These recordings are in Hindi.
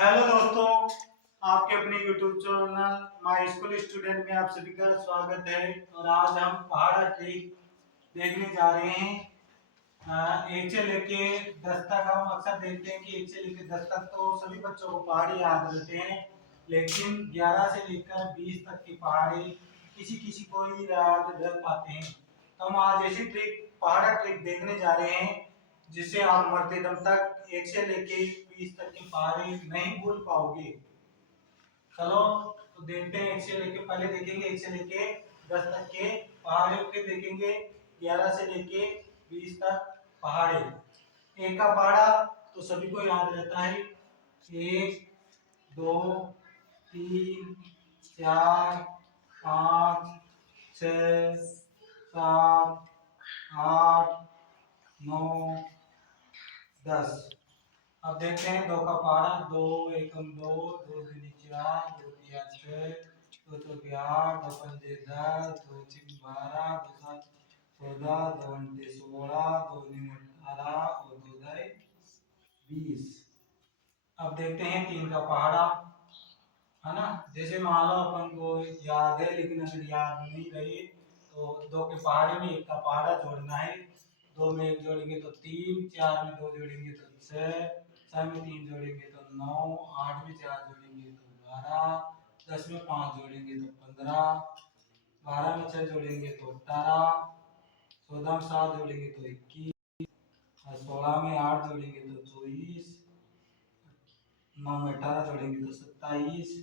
हेलो दोस्तों, आपके अपने YouTube channel my school student में आप सभी का स्वागत है। और आज हम पहाड़ा ट्रिक देखने जा रहे हैं। एक से लेके 10 तक हम अक्सर देखते हैं कि एक से लेके 10 तक तो सभी बच्चों को पहाड़ी याद रहते हैं, लेकिन 11 से लेकर 20 तक की पहाड़ी किसी किसी को ही याद रख पाते हैं। तो हम आज ऐसी ट्रिक पहाड़ा ट्रिक देखने जा रहे हैं जिससे आप मरते दम तक एक से लेके 20 तक की पहाड़ी नहीं भूल पाओगे। चलो तो देखते हैं। एक से लेके पहले देखेंगे एक से लेके 10 तक के पहाड़ियों के, देखेंगे 11 से लेके 20 तक पहाड़ी। एक का पहाड़ा तो सभी को याद रहता है, 1 2 3 4 5 6 7 8 9 10। अब देखते हैं दो का पहाड़ा, दो एकम दो, दो दूनी चार, दो तिया छः, दो चौके आठ, दो पंजे 10, दो छीक 12, दो सात 14, दो अंटे 16, दो नीम 18 और दो दाई 20। अब देखते हैं तीन का पहाड़ा, है ना। जैसे मान लो अपन को याद है लेकिन अगर याद नहीं रही तो दो के पहाड़े में एक का पहाड़ा जोड़ना है। दो में एक जोड़ेंगे तो 3, 4 में 2 जोड़ेंगे तो 6, 6 में 3 जोड़ेंगे तो 9, 8 में 4 जोड़ेंगे तो 12, 10 में 5 जोड़ेंगे तो 15, 12 में 6 जोड़ेंगे तो 18, 14 में 7 जोड़ेंगे तो 21, और 16 में 8 जोड़ेंगे तो 24, 9 में 18 जोड़ेंगे तो 27,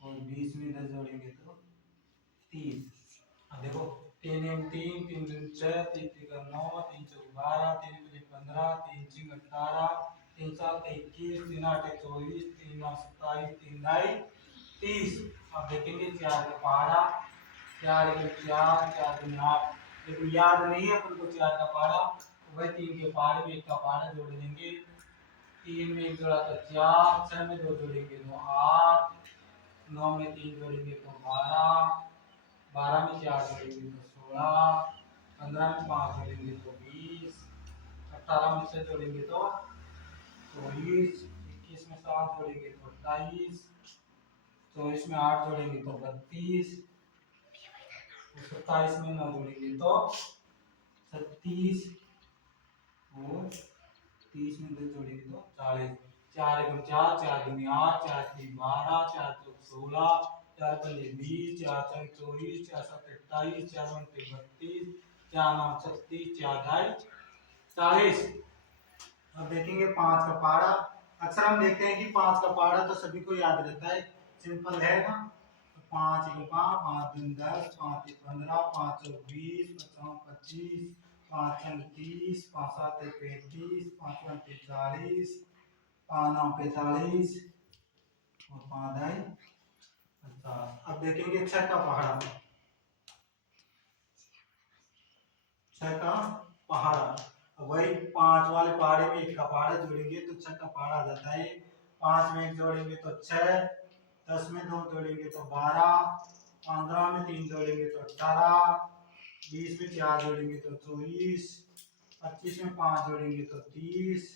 और 20 में 10 जोड़ेंगे तो 30। अब देखो 3 एम 3, 3 दूनी 6, 3 तिगा 9, 3 चौक 12, 3 पचे 15, 3 छीक 18, 3 सात 21, 3 आठ 24, 3 नौ 27, 3 ढाई 30। अब देखेंगे चार का पहाड़ा, 4 एक 4, 4 दूनी 8, लेकिन याद नहीं है अपन को चार का पहाड़ा, तो वही तीन के पहाड़े में एक का पहाड़ा जोड़ देंगे। 3 में एक जोड़ा तो 4, 6 में 2 जोड़ेंगे तो 8, 9 में 3 जोड़ेंगे तो 12, 12 में 4 जोड़ेंगे तो 16, 15 में 5 जोड़ेंगे तो 20, 18 में 6 जोड़ेंगे तो 24, 21 में 7 जोड़ेंगे तो 28, 24 में 8 जोड़ेंगे तो 32, 27 में 9 जोड़ेंगे तो 36, और 30 में 2 जोड़ेंगे तो 40। 4 एकम 4, 4 दूनी 8, 4 तीन 12, 4 चौक 16, 4 पंजे 20, 4 छक 24, 4 सात 28, 4 उनटे 32, 4 नौ 36, 4 ढाई 40। अब देखेंगे पांच का पहाड़ा। अक्सर हम देखते हैं कि पांच का पहाड़ा तो सभी को याद रहता है, सिंपल है ना। तो 5 एक 5, 5 दूनी 10, 5 एक 15, 5 चौक 20, 5 25, 5 छक 30, 5 सात 35, 5 उनटे 40, 5 नौ 45, और 5 ढाई 50। अब देखेंगे छह का पहाड़ा। छह का पहाड़ा वही पांच वाले पहाड़े में एक का पहाड़ा जोड़ेंगे तो छह का पहाड़ा आ जाता है। 5 में एक जोड़ेंगे तो 6, 10 में 2 जोड़ेंगे तो 12, 15 में 3 जोड़ेंगे तो 18, 20 में 4 जोड़ेंगे तो 24, 25 में 5 जोड़ेंगे तो 30,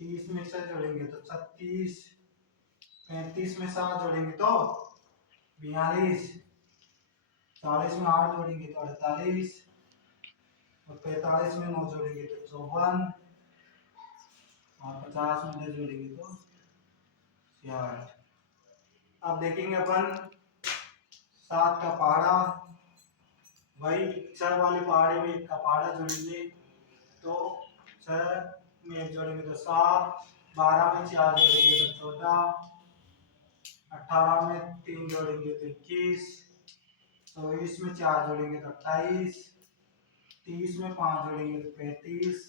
30 में 6 जोड़ेंगे तो 36, 35 में 7 जोड़ेंगे तो 42, 40 में 8 जोड़ेंगे तो 48, और 45 में 9 जोड़ेंगे तो 54, और 50 में 10 जोड़ेंगे तो 66। अब देखेंगे अपन सात का पहाड़ा। वही छह वाले पहाड़े में एक का पहाड़ा जोड़ेंगे तो 6 में एक जोड़ेंगे तो 7, 12 में 4 जोड़ेंगे तो 14, 18 में 3 जोड़ेंगे तो 21, 24 में 4 जोड़ेंगे तो 28, 30 में 5 जोड़ेंगे तो 35,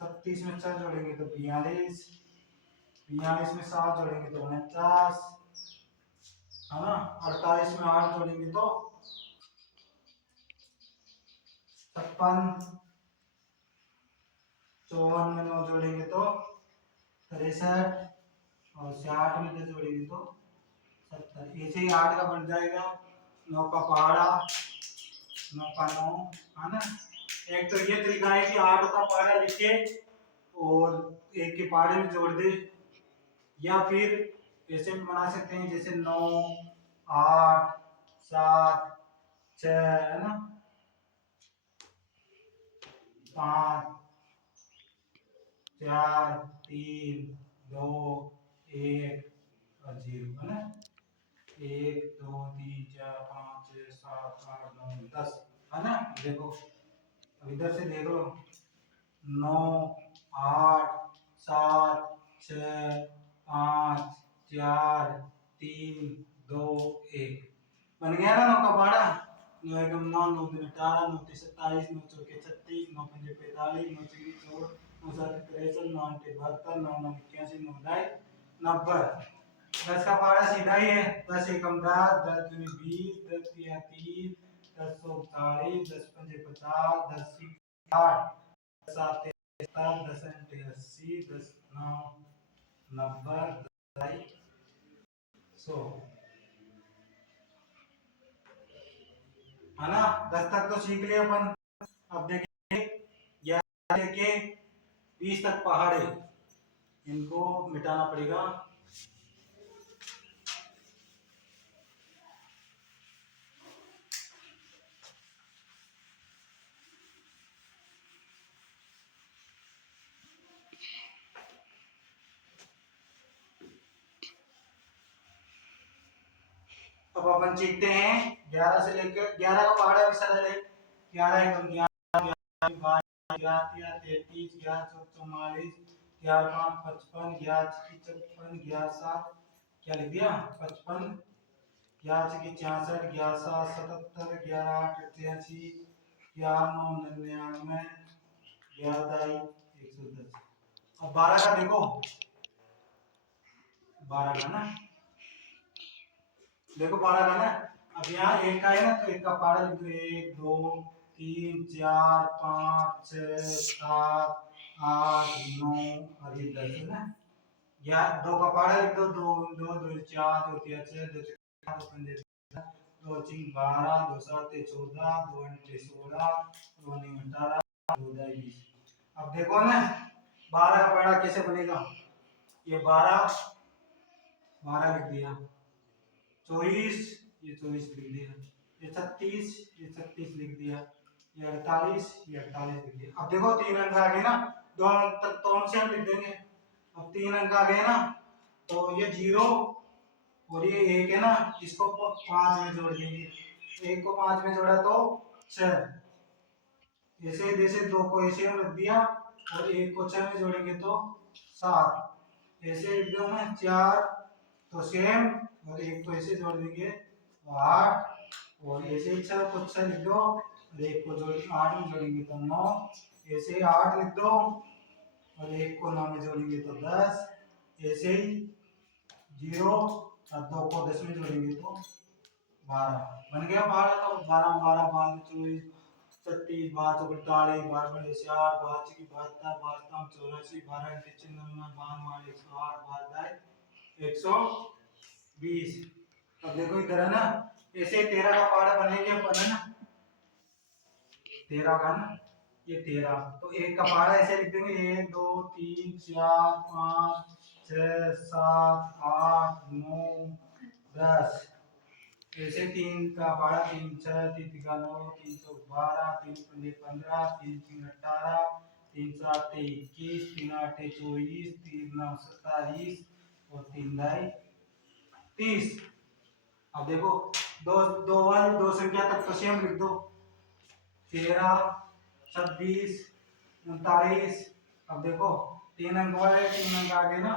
36 में 6 जोड़ेंगे तो 42, 42 में 7 जोड़ेंगे तो 49, है ना। 48 में 8 जोड़ेंगे तो 56, 54 में 9 जोड़ेंगे तो 63, और 66 में 10 जोड़ेंगे तो 70। ऐसे ही 8 का बन जाएगा। 9 का पहाड़ा, 9 का 9, है ना। एक तो ये तरीका है कि 8 का पहाड़ा लिखे और एक के पहाड़े में जोड़ दे, या फिर ऐसे भी बना सकते हैं जैसे 9 8 7 6 है ना, 5 4 3 2 1 और 0 है ना। 1 2 3 4 5 6 7 8 9 10 है ना। देखो अब इधर से देखो 9 8 7 6 5 4 3 2 1 बन गया ना 9 का पारा। 9 एकम 9 9 दूनी 18 9 तीन 27 9 चौके 36 9 पंजे 45 9 छक्के 64 9 सात 63 9 आठ 72 9 9 81 9 ढाई 90। 10 का पारा सीधा ही है। 10 एकम 10 10 दूनी 20 10 तिया 30 10 सौ 40 10 पंजे 50 10 60 7 10 अंटे 80 10 9 90 ढाई 100 है ना। 10 तक तो सीख लिया अपन। अब देखिए 11 लेके 20 तक पहाड़े, इनको मिटाना पड़ेगा। अब अपन सीखते हैं 11 से लेकर 11 का पहाड़ा भी सरल है। 11 एकम 11 11 33 11 चौक 44 11 5 55 11 6 56 11 7 क्या लिख दिया 55 11 6 66 11 7 77 11 8 83 11 9 99 11 ढाई 110। अब 12 का देखो 12 का ना, देखो 12 का ना। अब यहाँ एक का है ना तो एक का पारा लिख दो 1 2 3 4 5 6 7 8 9 और ये 10 है ना। या दो का पारा लिख दो 2 2 2 4 2 3 6 2 4 2 5 2 3 12 2 7 14 2 8 16 2 9 18 2 10 20। अब देखो ना 12 का पारा कैसे बनेगा। ये 12 12 लिख दिया 24 ये 24 लिख दिया, ये 36 ये 36 लिख दिया, ये 48 ये 48 लिख दिया। अब देखो 3 अंक आ गए ना, दो अंक तक तो हम सेम लिख देंगे। अब 3 अंक आ गए ना तो ये 0 और ये 1 है ना, इसको 5 में जोड़ देंगे। 1 को 5 में जोड़ा तो 6, ऐसे जैसे 2 को ऐसे रख दिया और 1 को 6 में जोड़ेंगे तो 7, ऐसे लिख दो ना 4 तो सेम, और 1 को ऐसे जोड़ देंगे तो 8, और ऐसे ही 6 को 6 लिख दो और 1 को जोड़ 8 में जोड़ेंगे तो 9, ऐसे ही 8 लिख दो और 1 को 9 में जोड़ेंगे तो 10, ऐसे ही 0 और 2 को 10 में जोड़ेंगे तो 12 बन गया 12। तो 12 12 12 24 36 12 48 12 48 12 की 72 12 84 12 99 92 108 12 120। अब देखो इधर है ना, ऐसे 13 का पहाड़ा बनेंगे अपन है ना, 13 का ना, ये 13 तो एक का पहाड़ा ऐसे लिख देंगे 1 2 3 4 5 6 7 8 9 10, ऐसे 3 का पहाड़ा 3 6 3 3 9 3 12 3 15 3 3 18 3 7 21 3 8 24 3 9 27 और 3 ढाई 30। अब देखो दो दो वाली दो संख्या तक तो सेम लिख दो 13 26 39। अब देखो 3 अंक वाले 3 अंक आ गए ना,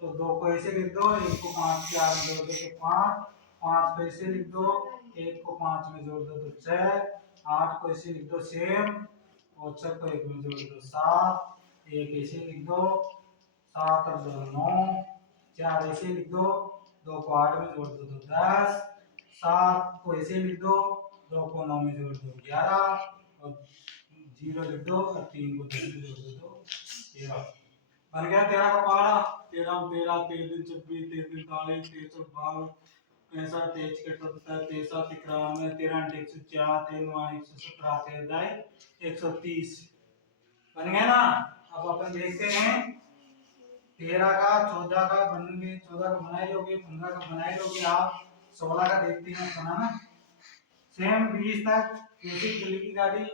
तो 2 को ऐसे लिख दो, 1 को 5 के आगे जोड़ दो तो 5, 5 को ऐसे लिख दो, 1 को 5 में जोड़ दो तो 6, 8 को ऐसे लिख दो सेम और 6 को 1 में जोड़ दो 7, 1 ऐसे लिख दो 7 और 2 9, 4 ऐसे लिख दो, 2 को 8 में जोड़ दो तो 10, 7 को ऐसे लिख दो, 2 को 9 में जोड़ दो 11 और 0 लिख दो और 3 को 10 में जोड़ दो तो 13 बन गया 13 का पहाड़ा। 13 13 13 दिन 26 13 दिन 40 13 52 65 23 के 77 63 93 13 अंटे 104 13 9 117 13 ढाई 130 बन गया ना। अब अपन देखते हैं 13 का 14 का बनोगे, 14 का बनाए लोगे, 15 का बनाए लोगे आप, 16 का देखते हैं बनाना। सेम 20 तक कैसे चलेगी गाड़ी।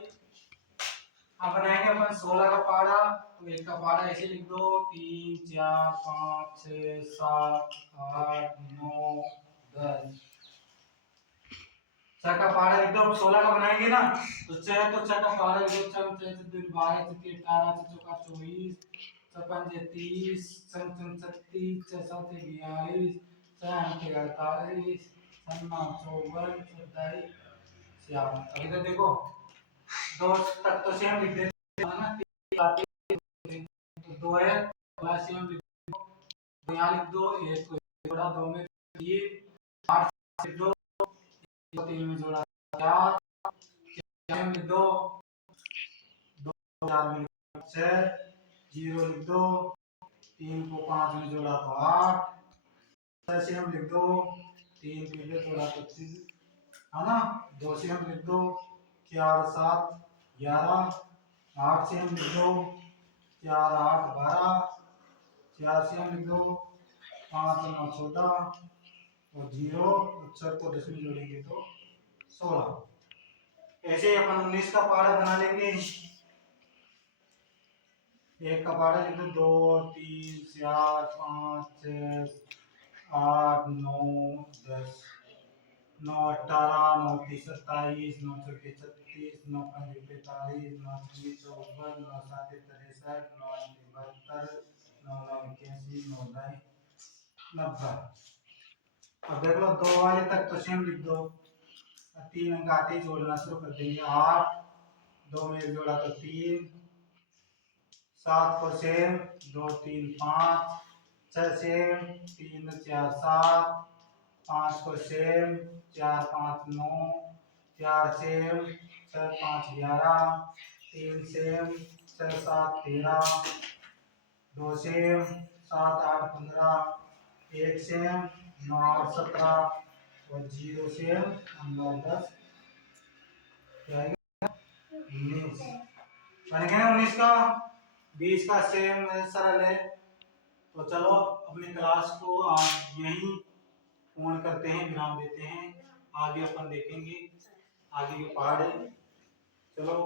अब बनाएंगे अपन 16 का पारा। तो एक का पारा ऐसे लिख दो, 3 4 5 6 7 8 9 10। छह का पारा लिख दो। अब 16 का बनाएंगे ना, तो छह का पारा लिख दो। 6 6 2 12 6 18 6 चौका 24 6 5 30 6 6 36 6 7 42 6 8 48 6 9 54 27 56। अभी तो देखो दो तक तो सेम लिख देते हैं ना, तो दो है प्लस सेम लिख दो, यहाँ लिख दो, एक को जोड़ा, दो में 3 8 लिख दो, 3 में जोड़ा 4 सेम लिख दो, 2 4 में 6 0 लिख दो, 3 को 5 में जोड़ा तो 8 6 सेम लिख दो, 3 पीछे जोड़ा तो 3 है ना, 2 सेम लिख दो, 4 7 11 8 सेम लिख दो, 4 8 12 4 सेम लिख दो, 5 9 14 और 0 अक्षर को 10 में जोड़ेंगे तो 16। ऐसे अपन 19 का पहाड़ा बना लेंगे। एक का पहाड़ा लिख दो, 2 3 4 5 6 8 9 10 9 18 9 30 27 9 चौके 36 9 5 45 9 6 54 9 7 63 9 72 9 9 81 9 90। अब देख लो दो वाले तक तो सेम लिख दो, 3 अंक आते ही जोड़ना शुरू कर देंगे। 8 2 में एक जोड़ा तो 3 7 को सेम 2 3 5 6 सेम 3 4 7 5 को same 4 5 9 4 same 6 5 11 3 same 6 7 13 2 same 7 8 15 1 same 9 8 17 और 0 सेम 9 10 क्या आएगा 19। बन गया 19 का। 20 का सेम सरल है। तो चलो अपनी क्लास को आज यही पूर्ण करते हैं, विराम देते हैं। आगे अपन देखेंगे आगे के पहाड़ है। चलो।